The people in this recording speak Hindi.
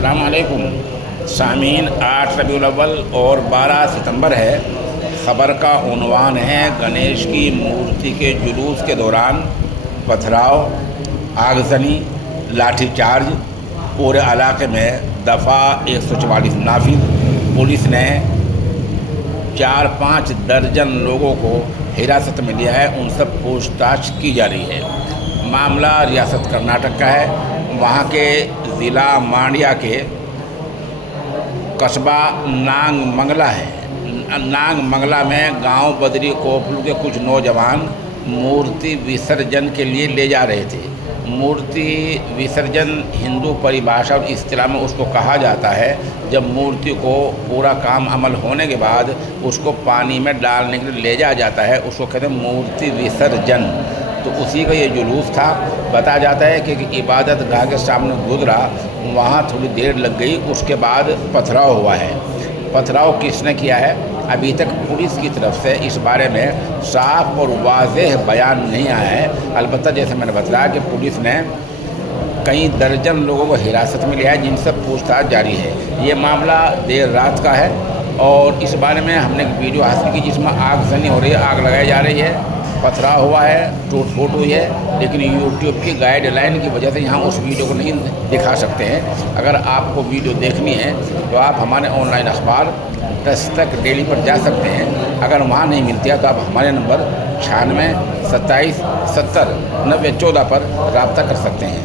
अस्सलाम वालेकुम सामीन। 8 रबीउल अव्वल और 12 सितंबर है। ख़बर का उन्वान है गणेश की मूर्ति के जुलूस के दौरान पथराव, आगजनी, लाठीचार्ज, पूरे इलाके में दफ़ा 144 नाफिज। पुलिस ने 4-5 दर्जन लोगों को हिरासत में लिया है, उनसे पूछताछ की जा रही है। मामला रियासत कर्नाटक का है। वहाँ के ज़िला मांड्या के कस्बा नांग मंगला है। नांग मंगला में गांव बदरी कोपलू के कुछ नौजवान मूर्ति विसर्जन के लिए ले जा रहे थे। मूर्ति विसर्जन हिंदू परिभाषा और इस्तिलाह में उसको कहा जाता है जब मूर्ति को पूरा काम अमल होने के बाद उसको पानी में डालने के लिए ले जाया जाता है, उसको कहते हैं मूर्ति विसर्जन। तो उसी का ये जुलूस था। बताया जाता है कि इबादत गाह के सामने गुजरा, वहाँ थोड़ी देर लग गई, उसके बाद पथराव हुआ है। पथराव किसने किया है अभी तक पुलिस की तरफ से इस बारे में साफ और वाज़ेह बयान नहीं आया है। अलबत्ता जैसे मैंने बताया कि पुलिस ने कई दर्जन लोगों को हिरासत में लिया है, जिनसे पूछताछ जारी है। ये मामला देर रात का है और इस बारे में हमने एक वीडियो हासिल की जिसमें आगजनी हो रही है, आग लगाई जा रही है, पथराव हुआ है, टूट फूट हुई है। लेकिन यूट्यूब की गाइडलाइन की वजह से यहाँ उस वीडियो को नहीं दिखा सकते हैं। अगर आपको वीडियो देखनी है तो आप हमारे ऑनलाइन अखबार दस्तक डेली पर जा सकते हैं। अगर वहाँ नहीं मिलती है तो आप हमारे नंबर 96 27 70 90 14 पर रब्ता कर सकते हैं।